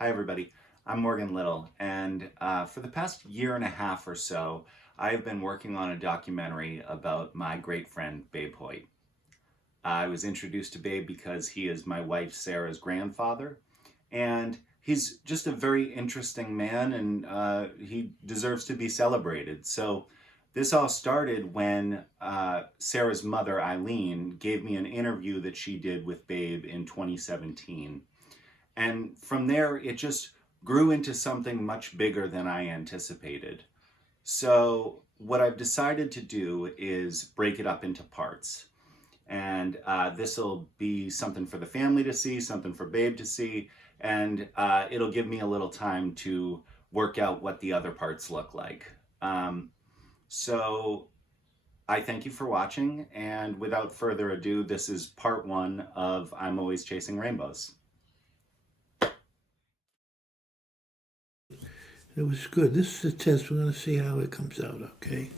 Hi, everybody. I'm Morgan Little, and for the past year and a half or so, I've been working on a documentary about my great friend, Babe Hoyt. I was introduced to Babe because he is my wife Sarah's grandfather, and he's just a very interesting man, and he deserves to be celebrated. So, this all started when Sarah's mother, Eileen, gave me an interview that she did with Babe in 2017. And from there, it just grew into something much bigger than I anticipated. So, what I've decided to do is break it up into parts. And this will be something for the family to see, something for Babe to see, and it'll give me a little time to work out what the other parts look like. So, I thank you for watching, and without further ado, this is part one of I'm Always Chasing Rainbows. It was good. This is a test. We're going to see how it comes out, okay?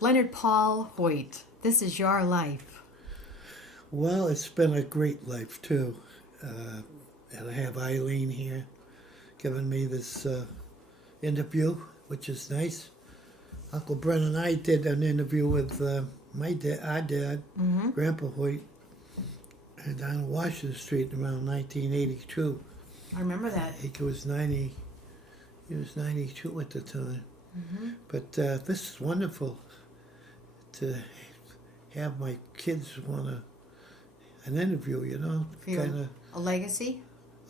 Leonard Paul Hoyt, this is your life. Well, it's been a great life, too. And I have Eileen here giving me this interview, which is nice. Uncle Brent and I did an interview with my dad, our dad, Grandpa Hoyt, down Washington Street around 1982. I remember that. He was 90. He was 92 at the time. But this is wonderful to have my kids want an interview, you know, kind of a legacy?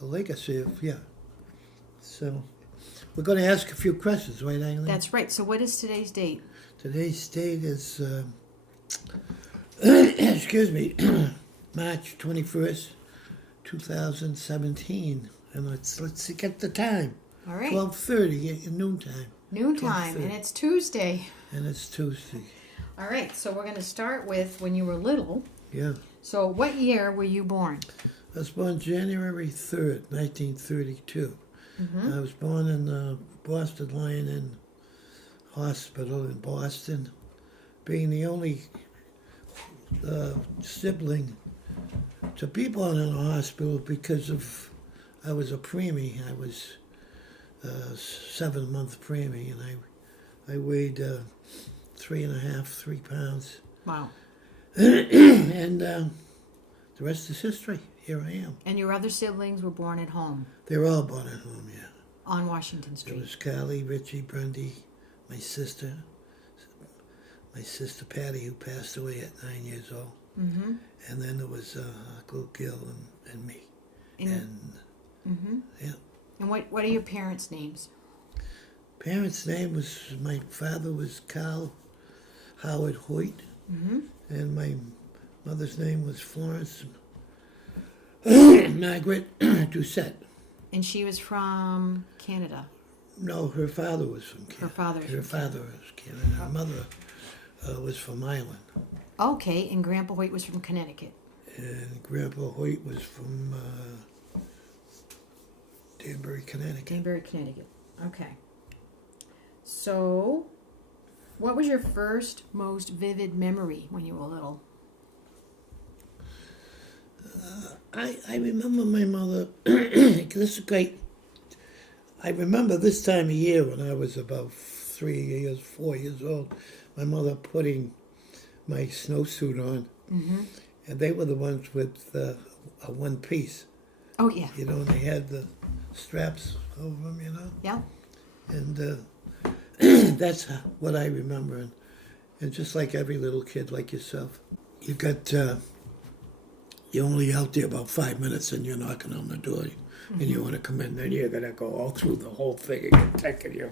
a legacy of, yeah. So we're going to ask a few questions, right, Eileen? That's right. So what is today's date? Today's date is, excuse me, March 21st, 2017. And let's get the time. All right. 12:30 at noontime. Noontime, 12:30. and it's Tuesday. And it's Tuesday. All right, so we're going to start with when you were little. Yeah. So what year were you born? I was born January 3rd, 1932. I was born in the Boston Lion Inn Hospital in Boston, being the only sibling to be born in a hospital because of, I was a preemie. I was a 7-month preemie, and I weighed 3 pounds. Wow. And the rest is history. Here I am. And your other siblings were born at home They were all born at home, yeah. on Washington There Street. was Carly, Richie, Brendy, my sister Patty, who passed away at 9 years old. Mm-hmm. And then there was Uncle Gil and me. And yeah. And what are your parents' names? Parents' name was, my father was Carl Howard Hoyt. Mm-hmm. And my mother's name was Florence Margaret Doucette. And she was from Canada. No, her father was from Canada. Her father was Her from father was Canada. Her mother was from Ireland. Okay, and Grandpa Hoyt was from Connecticut. And Grandpa Hoyt was from Danbury, Connecticut. Danbury, Connecticut. Okay. So, what was your first, most vivid memory when you were little? I remember my mother, this is great. I remember this time of year when I was about 4 years old, my mother putting my snowsuit on. Mm-hmm. And they were the ones with a one piece. Oh, yeah. You know, and they had the straps over them, you know. Yeah. And that's what I remember. And just like every little kid like yourself, you got, you're only out there about 5 minutes and you're knocking on the door. And you want to come in, then you're going to go all through the whole thing and get taking you.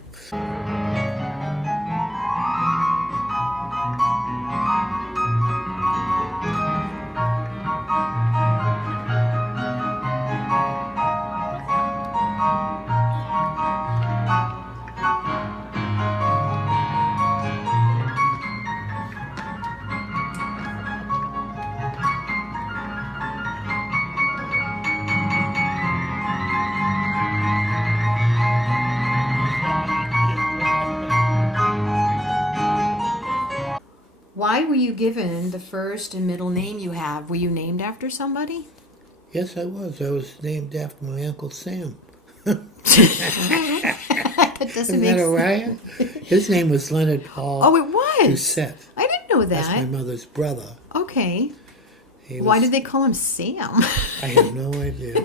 Why were you given the first and middle name you have? Were you named after somebody? Yes, I was. I was named after my Uncle Sam. That doesn't Isn't make that sense. Orion? His name was Leonard Paul Oh, it was. Doucette. I didn't know That's my that. mother's brother. Okay. He Why was- did they call him Sam? I have no idea.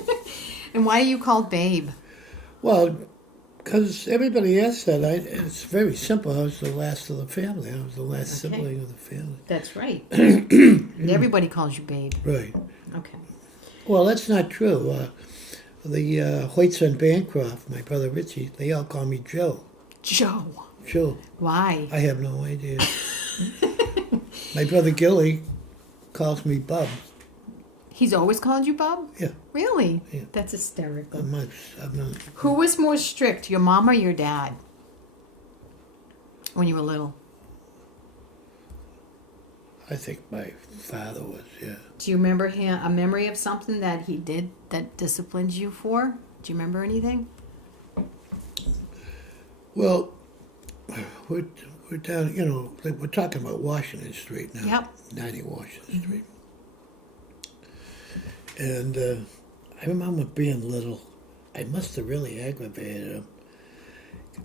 And why are you called Babe? Well, because everybody else said, it's very simple. I was the last of the family. I was the last Okay. sibling of the family. That's right. And everybody calls you Babe. Right. Okay. Well, that's not true. The Hoyts and Bancroft, my brother Richie, they all call me Joe. Joe. Joe. Why? I have no idea. My brother Gilly calls me Bub. He's always called you Bub? Yeah. Really? Yeah. That's hysterical. I'm not. Who was more strict, your mom or your dad? When you were little? I think my father was, yeah. Do you remember a memory of something that he did that disciplined you for? Do you remember anything? Well, we're down, you know, like we're talking about Washington Street now. Yep. 90 Washington Street. And I remember being little. I must have really aggravated him.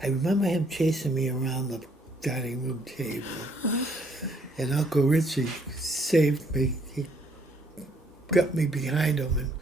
I remember him chasing me around the dining room table. And Uncle Richie saved me. He got me behind him,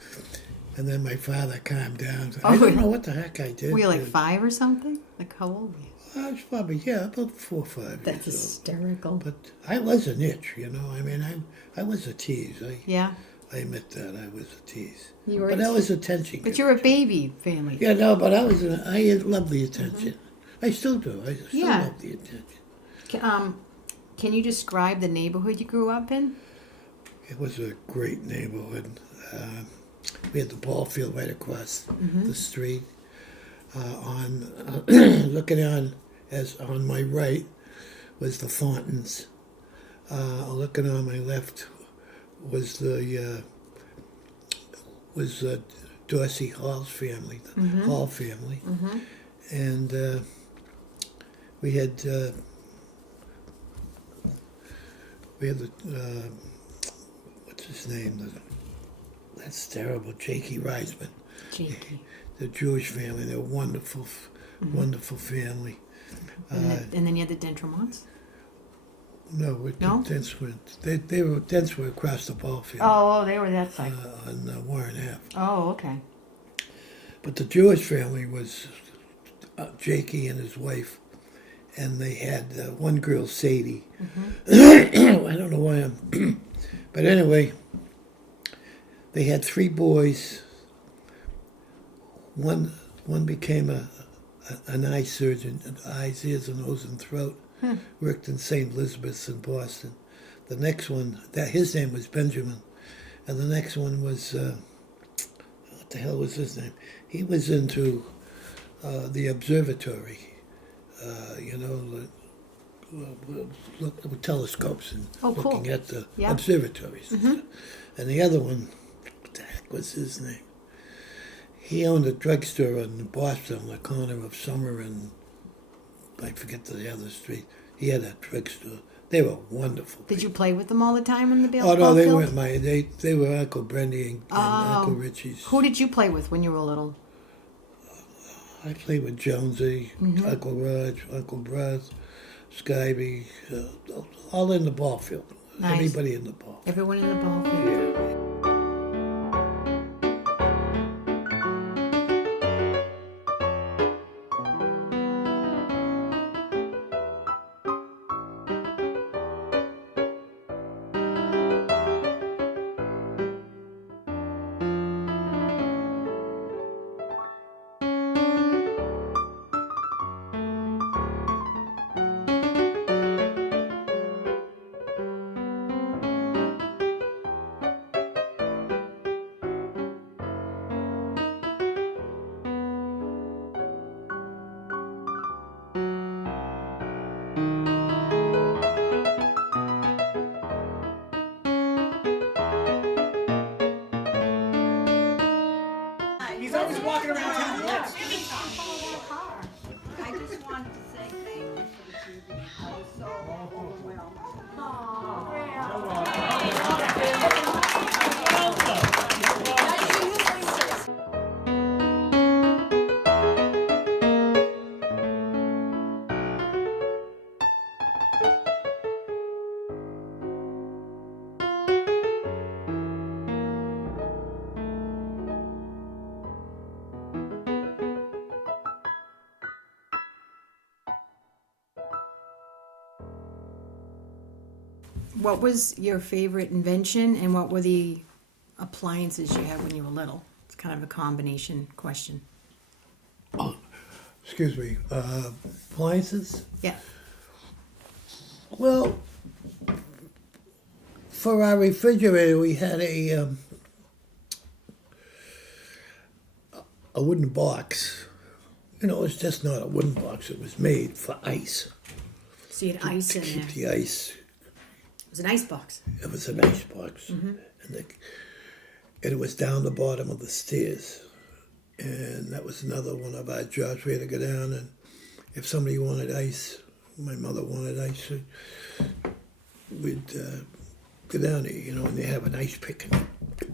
and then my father calmed down. I don't know what the heck I did. Were you like 5 or something? Like how old were you? I was probably, about 4 or 5 That's years hysterical. old. But I was an itch, you know. I mean, I was a tease. Yeah. I admit that I was a tease. You were But I was attention. But you're a baby family. Yeah, no, but I love the attention. I still do. I still Yeah. love the attention. Can you describe the neighborhood you grew up in? It was a great neighborhood. We had the ball field right across the street. Looking on my right was the Fountains. Looking on my left was Dorsey Hall's family, the Hall family, and we had the what's his name? That's terrible, Jakey Reisman. Jakey. The Jewish family. They're wonderful, wonderful family. And then you had the Dentromonts? No, No? Dents went. Dents were across the ball field Oh, they were that side. on Warren Ave. Oh, okay. But the Jewish family was Jakey and his wife, and they had one girl, Sadie. I don't know why I'm... but anyway, they had 3 boys. One became an eye surgeon, eyes, ears, and nose and throat. Worked in St. Elizabeth's in Boston. The next one, his name was Benjamin, and the next one was what the hell was his name? He was into the observatory, look with telescopes and Oh, cool. looking at the Yeah. observatories. And the other one, what the heck was his name? He owned a drugstore in Boston on the corner of Summer and I forget the other street. He had a drugstore. They were wonderful. Did you play with them all the time in the ball Oh no, they field? weren't my. They were Uncle Brendy and Uncle Richie's. Who did you play with when you were little? I played with Jonesy, Uncle Raj, Uncle Bruce, Skyby, all in the ball field. Nice. Everybody in the ball field. Everyone in the ball field. Yeah. He's always walking around town. Yes. I just wanted to say thank you for the TV. I was so overwhelmed. What was your favorite invention, and what were the appliances you had when you were little? It's kind of a combination question. Excuse me. Appliances? Yeah. Well, for our refrigerator, we had a wooden box. You know, it's just not a wooden box. It was made for ice. So you had ice To in keep there. the ice. It was an ice box. It was an ice box. And it was down the bottom of the stairs. And that was another one of our jobs. We had to go down, and if somebody wanted ice, my mother wanted ice, we'd go down there, you know, and they have an ice pick. And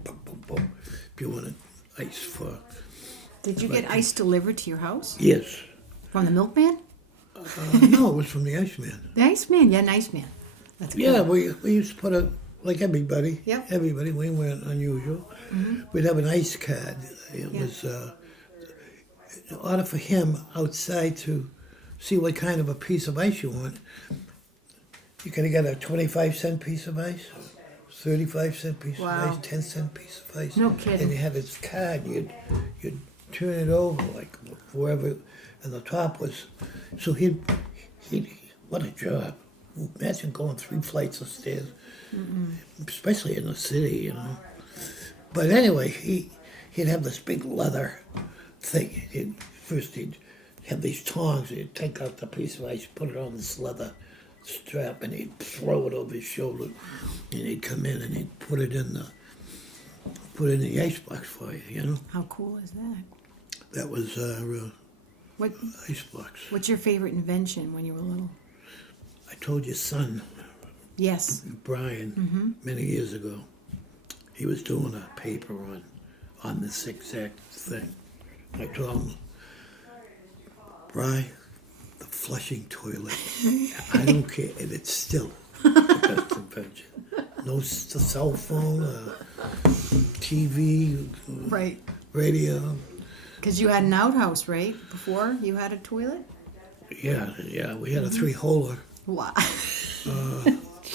boom, boom, boom, if you wanted ice for... Did you get ice delivered to your house? Yes. From the milkman? No, it was from the Iceman. The Iceman, yeah, an Iceman. That's good. Yeah, we used to put like everybody. Yep. Everybody, we weren't unusual. We'd have an ice card. It Yeah. was in order for him outside to see what kind of a piece of ice you want. You could get a 25-cent piece of ice, 35-cent piece Wow. of ice, 10-cent piece of ice. No kidding. And you had this card. You'd turn it over like wherever, and the top was. So he'd what a job. Imagine going 3 flights of stairs, especially in the city, you know. But anyway, he'd have this big leather thing. He'd have these tongs. He'd take out the piece of ice, put it on this leather strap, and he'd throw it over his shoulder. And he'd come in and he'd put it in the icebox for you, you know. How cool is that? That was our What icebox. What's your favorite invention when you were little? I told your son, Yes. Brian, many years ago, he was doing a paper on this exact thing. I told him, Brian, the flushing toilet, I don't care, and it's still The best invention. No cell phone, TV, Right. radio. Because you had an outhouse, right? Before you had a toilet? Yeah, we had a 3-holer. Wow.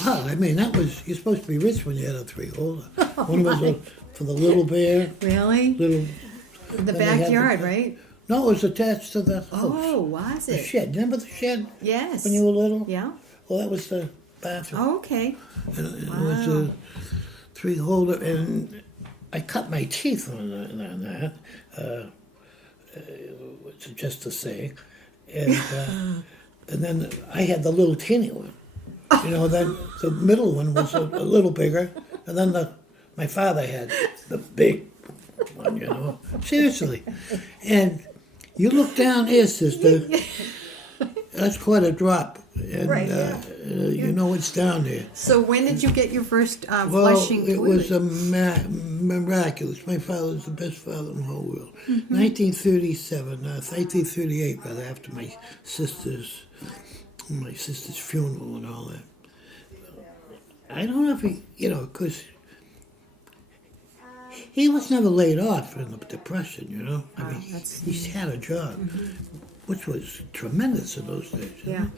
Wow, I mean, you're supposed to be rich when you had a 3-holer. One was for the little bear, Really? little, The Then they had backyard, the- right? no, it was attached to the house. Oh, was The it? shed, remember the shed Yes. when you were little? Yeah. Well, that was the bathroom. Oh, okay. And it was a 3-holer, and I cut my teeth on that, just to say. And then I had the little teeny one. You know, then the middle one was a little bigger, and then my father had the big one, you know. Seriously. And you look down here, sister, that's quite a drop. And, Right, yeah. You know what's down there. So when did you get your first Well, flushing it toilet? was miraculous. My father was the best father in the whole world. 1937, 1938, rather, after my sister's funeral and all that. I don't know if he, because he was never laid off in the Depression, you know. I mean, that's- he's had a job, which was tremendous in those days. you Yeah. know.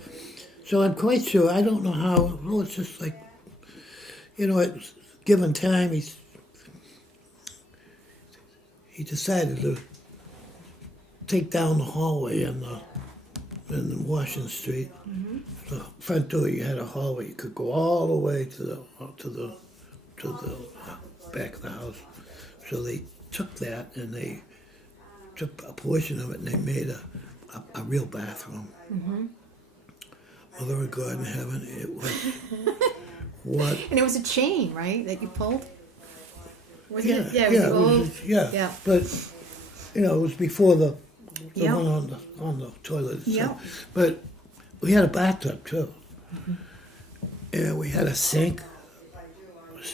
So I'm quite sure, I don't know how, it's just like, it's given time, he decided to take down the hallway in Washington Street. The front door, you had a hallway. You could go all the way to the back of the house. So they took that and they took a portion of it and they made a real bathroom. Mother of God in heaven, it was what? And it was a chain, right, that you pulled? Was Yeah, it? Yeah, it was it old. was, yeah. Yeah. But it was before the Yeah. one on the toilet. itself. Yeah. But we had a bathtub too, and we had a sink.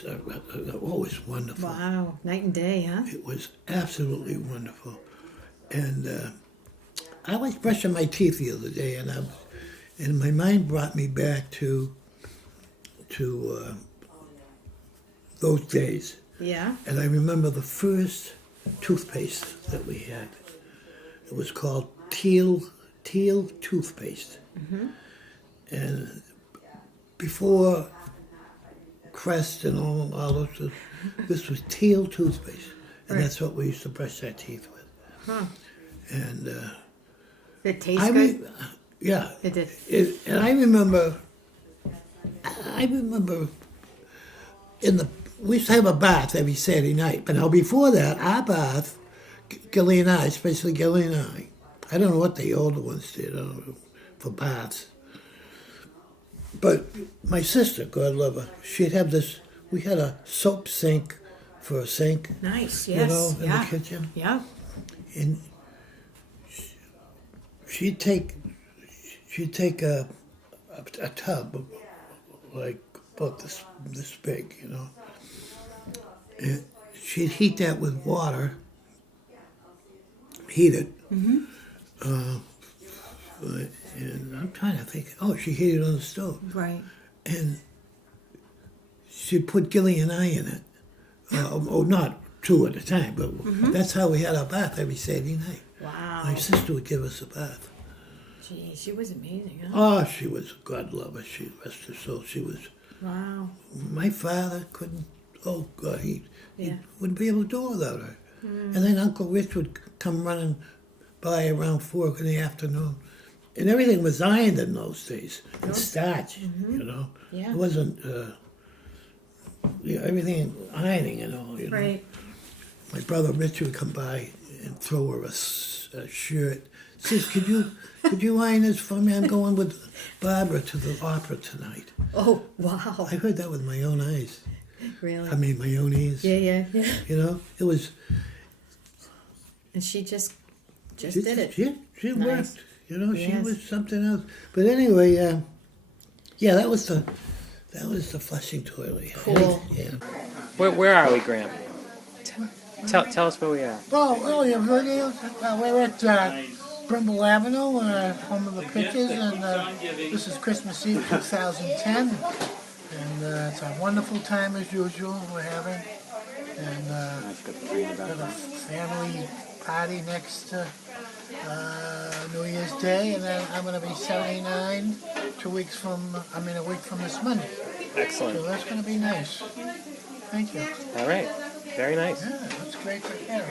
It was wonderful. Wow, night and day, huh? It was absolutely wonderful, and I was brushing my teeth the other day, and my mind brought me back to those days. Yeah. And I remember the first toothpaste that we had. It was called Teal toothpaste. And before Crest and all those, this was Teal toothpaste. And that's what we used to brush our teeth with. Huh. And Did it taste I good? yeah. It did. And I remember we used to have a bath every Saturday night. But now before that, our bath, Gilly and I, especially Gilly and I don't know what the older ones did, I don't know, for baths. But my sister, God love her, she'd have we had a soap sink for a sink, Nice, you yes. know, in yeah. the kitchen. Yeah. And she'd take a tub like about this big, you know. And she'd heat that with water, heat it. And I'm trying to think. Oh, she heated it on the stove, Right. and she'd put Gilly and I in it. Not two at a time, but that's how we had our bath every Saturday night. Wow. My sister would give us a bath. Gee, she was amazing, huh? Oh, she was, God love her, she rest her soul. She was, Wow. my father couldn't, oh God, he Yeah. wouldn't be able to do it without her. And then Uncle Rich would come running by around 4 in the afternoon. And everything was ironed in those days, and starch, you know. Yeah. It wasn't, everything ironing and all, you know. Right. My brother Rich would come by and throw her a shirt. Says, could you iron this for me? I'm going with Barbara to the opera tonight. Oh, wow. I heard that with my own eyes. Really? I mean, my own ears. Yeah. You know, it was. And she just She did it. She Nice. worked. You know, she Yes. was something else. But anyway, yeah, that was the flushing toilet. Cool. Yeah. Where are we, Graham? Tell us where we are. Well, you video. We're at Brimble Avenue, home of the Pitches, and this is Christmas Eve 2010. it's a wonderful time as usual we're having. And I've got the train got about a that. family party next New Year's Day, and then I'm going to be 79 a week from this Monday. So Excellent. that's going to be nice. Thank you. All right. Very nice. Yeah, that's great to hear.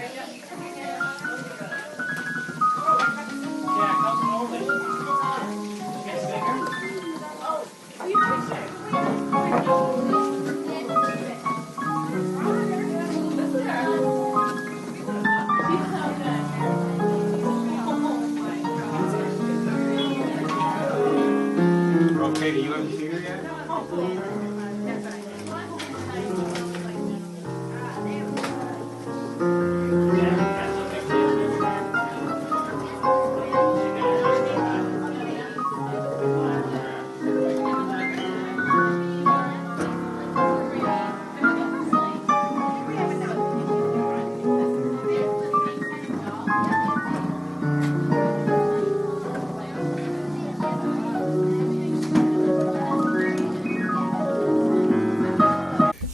Okay, do you have a beer yet?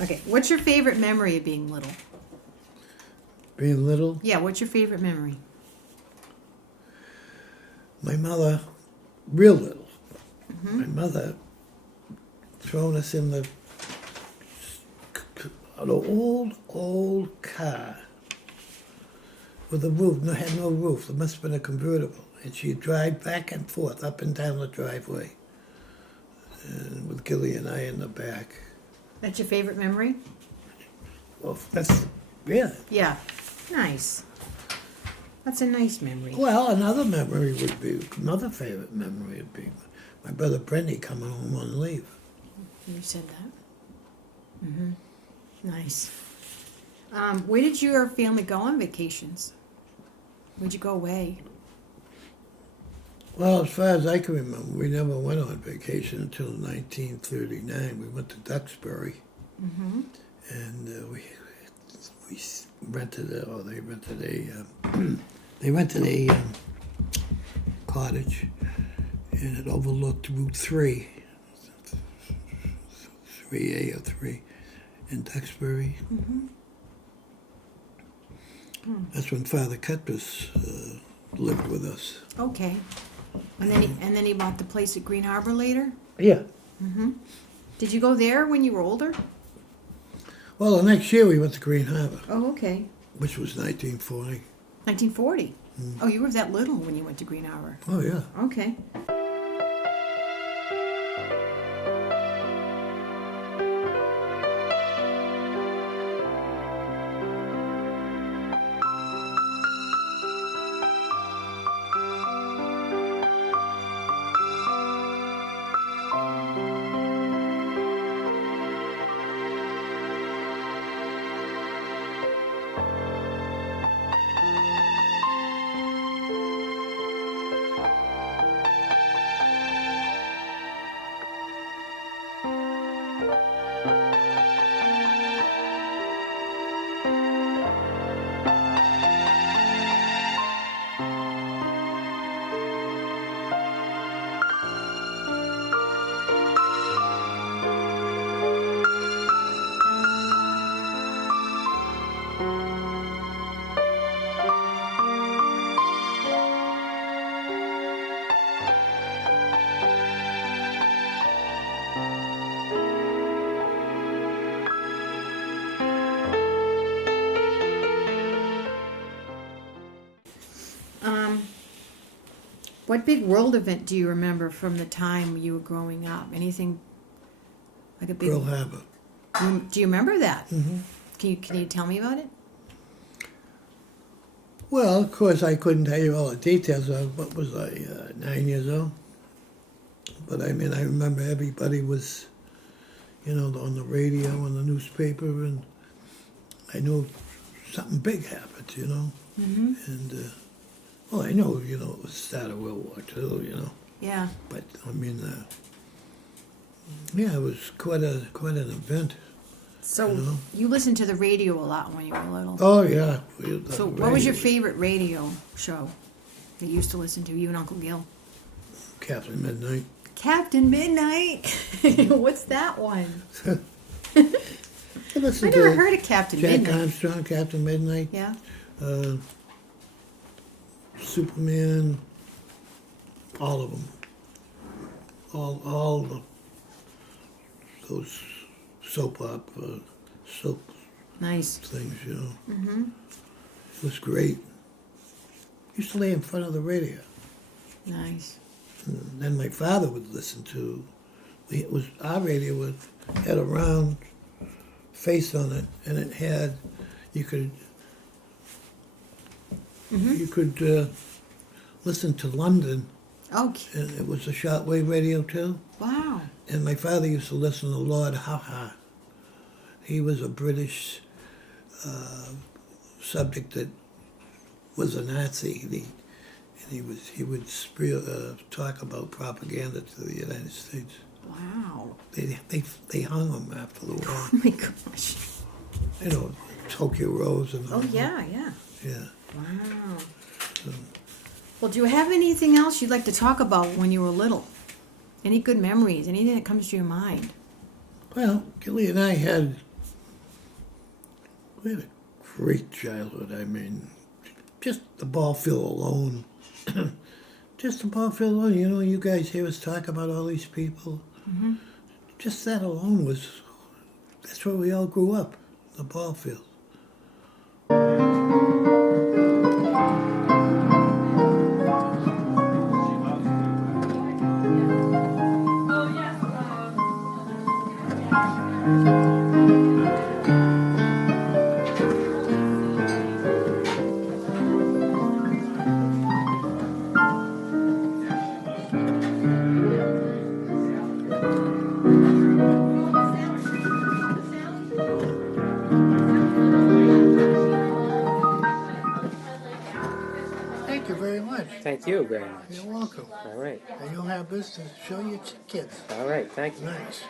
Okay, what's your favorite memory of being little? Being little, Yeah, what's your favorite memory? my mother, real little, my mother thrown us in an old car with a roof, had no roof. It must have been a convertible. And she'd drive back and forth, up and down the driveway, and with Gilly and I in the back. That's your favorite memory? Well, that's, yeah. Yeah. Nice. That's a nice memory. Well, another memory would be, another favorite memory would be my brother Brendy coming home on leave. You said that. Mm-hmm. Nice. Where did your family go on vacations? Where'd you go away? Well, as far as I can remember, we never went on vacation until 1939. We went to Duxbury, Mm-hmm. and we rented they rented a cottage, and it overlooked Route 3, 3A or 3, in Duxbury. Mm-hmm. That's when Father Cutlass lived with us. Okay. And then he bought the place at Green Harbor later? Yeah. Mm-hmm. Did you go there when you were older? Well, the next year we went to Green Harbor, Oh, okay. which was 1940. 1940. Oh, you were that little when you went to Green Harbor. Oh, yeah. Okay. What big world event do you remember from the time you were growing up? Anything like a big? Pearl Harbor. Do you remember that? Mm-hmm. Can you tell me about it? Well, of course, I couldn't tell you all the details. What was I, 9 years old? But I mean, I remember everybody was, on the radio and the newspaper, and I knew something big happened, Mm-hmm. And, well, I know, it was the start of World War II, Yeah. But, I mean, yeah, it was quite an event. So You know? you listened to the radio a lot when you were little. Oh, yeah. So what was your favorite radio show that you used to listen to, you and Uncle Gil? Captain Midnight. Captain Midnight. What's that one? I listened I never to heard of Captain Jack Midnight. Armstrong, Captain Midnight, Yeah. Superman, all of them. All those soap opera, soap Nice. things, you know. Mm-hmm. It was great. Used to lay in front of the radio. Nice. And then my father would listen to. Our radio had a round face on it, and it had you could listen to London, Okay. and it was a shortwave radio too. Wow. And my father used to listen to Lord Haha. He was a British subject that was a Nazi. He would talk about propaganda to the United States. Wow. They hung him after the war. Oh my gosh. You know, Tokyo Rose and all Oh that. yeah, yeah. Yeah. Wow. Well, do you have anything else you'd like to talk about when you were little? Any good memories? Anything that comes to your mind? Well, Gilly and I had a great childhood. I mean, just the ball field alone. Just the ball field alone. You know, you guys hear us talk about all these people. Mm-hmm. Just that alone that's where we all grew up, the ball field. Thank you very much. Thank you very much. You're welcome. All right. And you'll have this to show your kids. All right. Thank you. Nice.